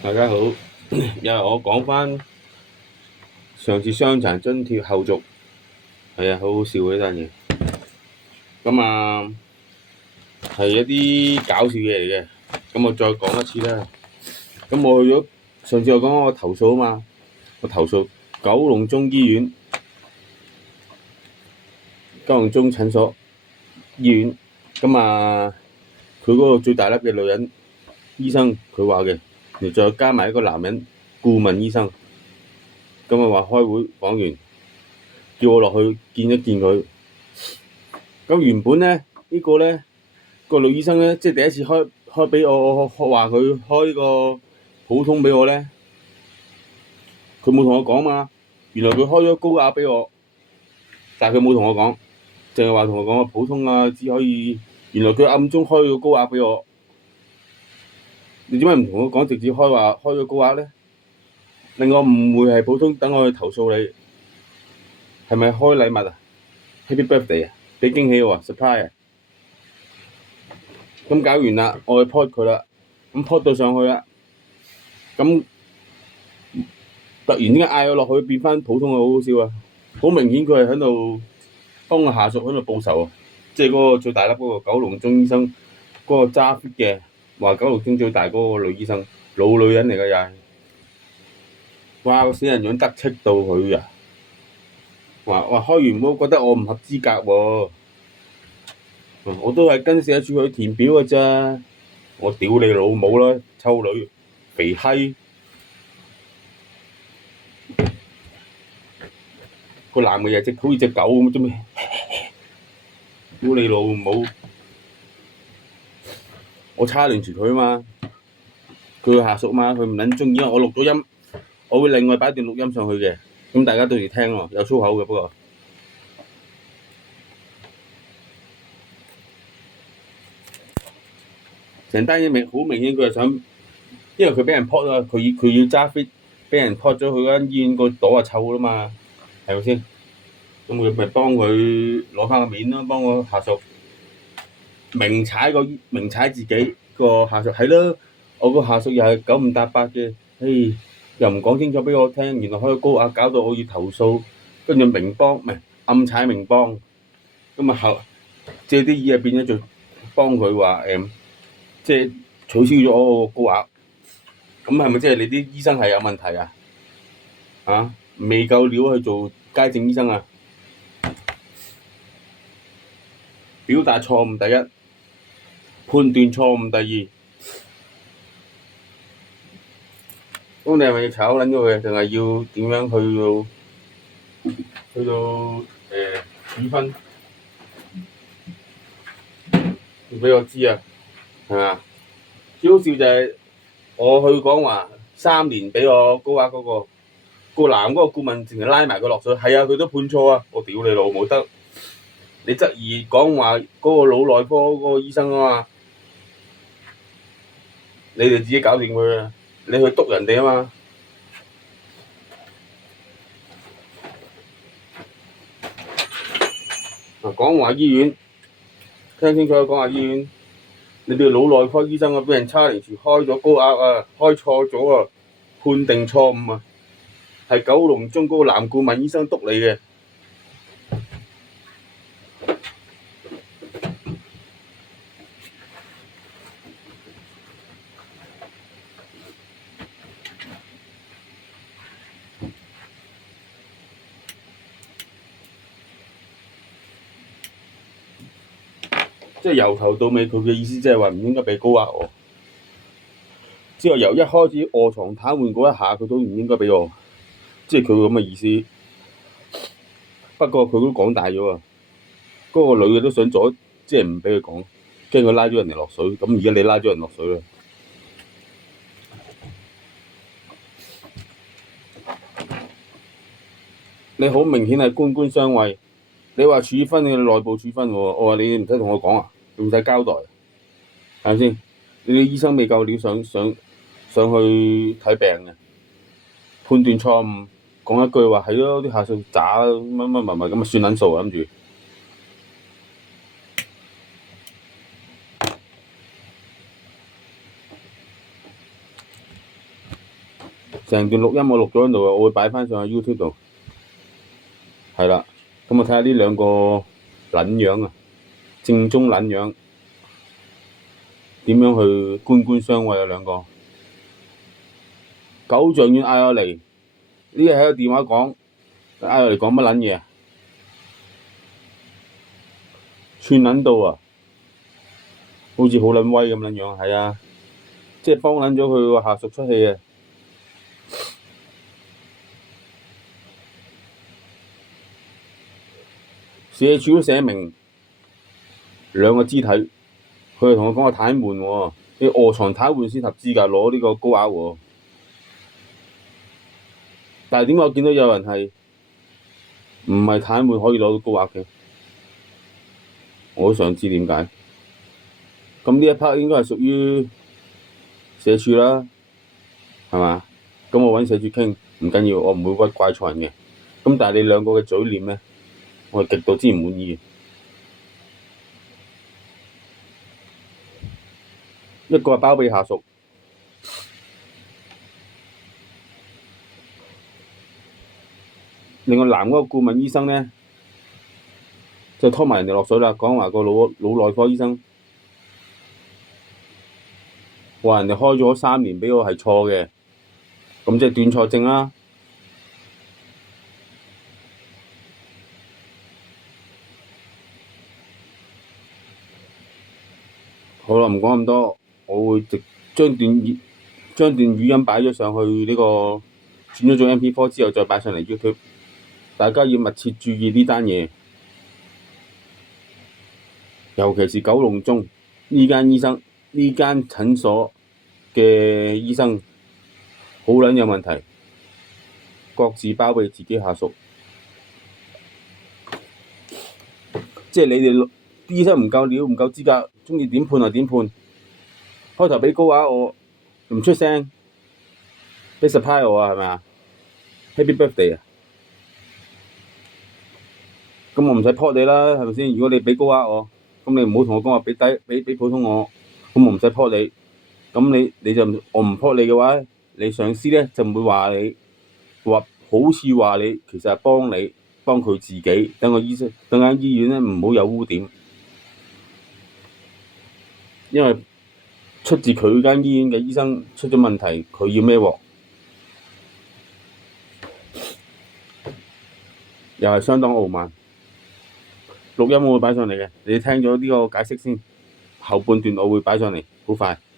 大家好，又係我講翻上次傷殘津貼後續，係啊，好好笑嘅呢單嘢。咁啊，係一啲搞笑嘢嚟嘅。咁我再講一次啦。咁我去咗上次我講我投訴啊嘛，我投訴九龍中醫院、九龍中診所醫院。咁啊，佢嗰個最大粒嘅女人醫生，佢話嘅，然後再加埋一個男人顧問醫生。咁啊話開會講完，叫我落去見一見佢。咁原本咧個女醫生咧，即係第一次開俾我話佢開呢個普通俾我咧，佢冇同我講嘛。原來佢開咗高額俾我，但係佢冇同我講，淨係話同我講普通啊，只可以。原來佢暗中開咗高額俾我。你點解唔同我講，直接開咗高額咧？令我誤會係普通，等我去投訴你。係咪開禮物啊？Happy birthday 啊！俾驚喜喎，surprise 啊！咁搞完啦，我去 pod 佢啦，咁 pod 到上去啦，咁突然之間嗌我落去變翻普通啊，好好笑啊！好明顯佢係喺度幫個下屬喺度報仇啊！即係嗰個最大粒嗰個九龍中醫生，嗰個揸 fit 嘅，話九龍中最大嗰個女醫生，老女人嚟㗎又係，哇個死人樣得戚到佢啊！話開完會覺得我唔合資格喎，我都係跟社署去填表㗎咋，我屌你老母啦，臭女肥閪！個男嘅又好似隻狗咁，做咩？屌你老母！我差亂住佢啊嘛，佢個下屬嘛，佢唔撚中意啊！我錄咗音，我會另外擺段錄音上去嘅，咁大家到時聽喎，有粗口嘅不過。成單嘢好明顯，佢係想，因為佢俾人 po 咗，佢要揸 fit，俾人 po 咗去間醫院個朵啊臭啦嘛，係咪先？咁佢咪幫佢攞翻個面咯，幫個下屬明踩自己個下屬係咯，我個下屬又係九唔搭八嘅，又唔講清楚俾我聽，原來開高額搞到我要投訴，跟住明幫唔係暗踩明幫，咁啊借啲意啊變咗做幫佢話即係取消咗我個高額，咁係咪即係你啲醫生係有問題啊？啊，未夠料去做街症醫生啊？表達錯誤第一，判斷錯誤第二。咁你係咪要炒撚咗佢，定係要點樣去到處分？要俾我知啊，係嘛？最好笑就係我去講話3年俾我高額嗰個男嗰個顧問，淨係拉埋佢落水，係啊，佢都判錯啊！我屌你老母得！你質疑講話嗰個腦內科嗰個醫生啊嘛，你哋自己搞掂佢啊！你去督人哋啊嘛！講話醫院，聽清楚講話醫院，你哋腦內科醫生啊，俾人差連時開咗高額啊，開錯咗啊，判定錯誤啊，係九龍中嗰個男顧問醫生督你嘅。即係由頭到尾，佢嘅意思即係話唔應該俾高額我。之後由一開始卧床癱瘓嗰一下，佢都唔應該俾我，即係佢咁嘅意思。不過佢都講大咗啊！嗰個女嘅都想阻，即係唔俾佢講，驚佢拉咗人哋落水。咁而家你拉咗人落水啦，你好明顯係官官相衛。你話處分你內部處分喎，我話你唔使同我講啊，唔使交代，係咪先？你啲醫生未夠料上去睇病嘅，判斷錯誤，講一句話係咯，啲下屬渣乜乜乜乜咁啊，算撚數啊，諗住。成段錄音我錄咗喺度嘅，我會擺翻上去 YouTube 度。係啦，咁我睇下呢兩個撚樣啊，正宗撚樣點樣去官官相衛啊兩個。九丈遠嗌我嚟，呢日喺個電話講，嗌我嚟講乜撚嘢啊？串撚到啊，好似好撚威咁撚樣，係啊，即係幫撚咗佢個下屬出氣啊！社署都寫明兩個肢體，佢係同我講我癱瘓喎，你卧床癱瘓先合資格攞呢個高額喎。但係點解我見到有人係唔係癱瘓可以攞到高額嘅？我都想知點解。咁呢一 part 應該係屬於社署啦，係嘛？咁我揾社署傾唔緊要，我唔會屈怪錯人嘅。咁但係你兩個嘅嘴臉咧，我係極度之唔滿意嘅。一個係包庇下屬，另外男嗰個顧問醫生咧就拖埋人哋落水啦，講話個腦內科醫生話人哋開咗3年俾我係錯嘅，咁即係斷錯症啦。好啦，唔講咁多，我會將段語音擺咗上去呢個轉咗做 MP4 之後再擺上嚟 YouTube， 大家要密切注意呢單嘢，尤其是九龍中呢間診所嘅醫生好撚有問題，各自包庇自己下屬，即係你哋啲醫生唔夠料唔夠資格，鍾意點判就點判。開頭俾高額我唔出聲，俾 surprise 我啊，係咪啊 ？Happy birthday 啊！咁我唔使撲你啦，係咪先？如果你俾高額我，咁你唔好同我講話俾普通我，咁我唔使撲你。咁你就我唔撲你嘅話，你上司咧就唔會話你好似話你其實係幫佢自己，等間醫院咧唔好有污點，因為出自佢間醫院嘅醫生出咗問題，佢要孭鑊，又係相當傲慢。錄音我會擺上嚟嘅，你聽咗呢個解釋先，後半段我會擺上嚟，好快。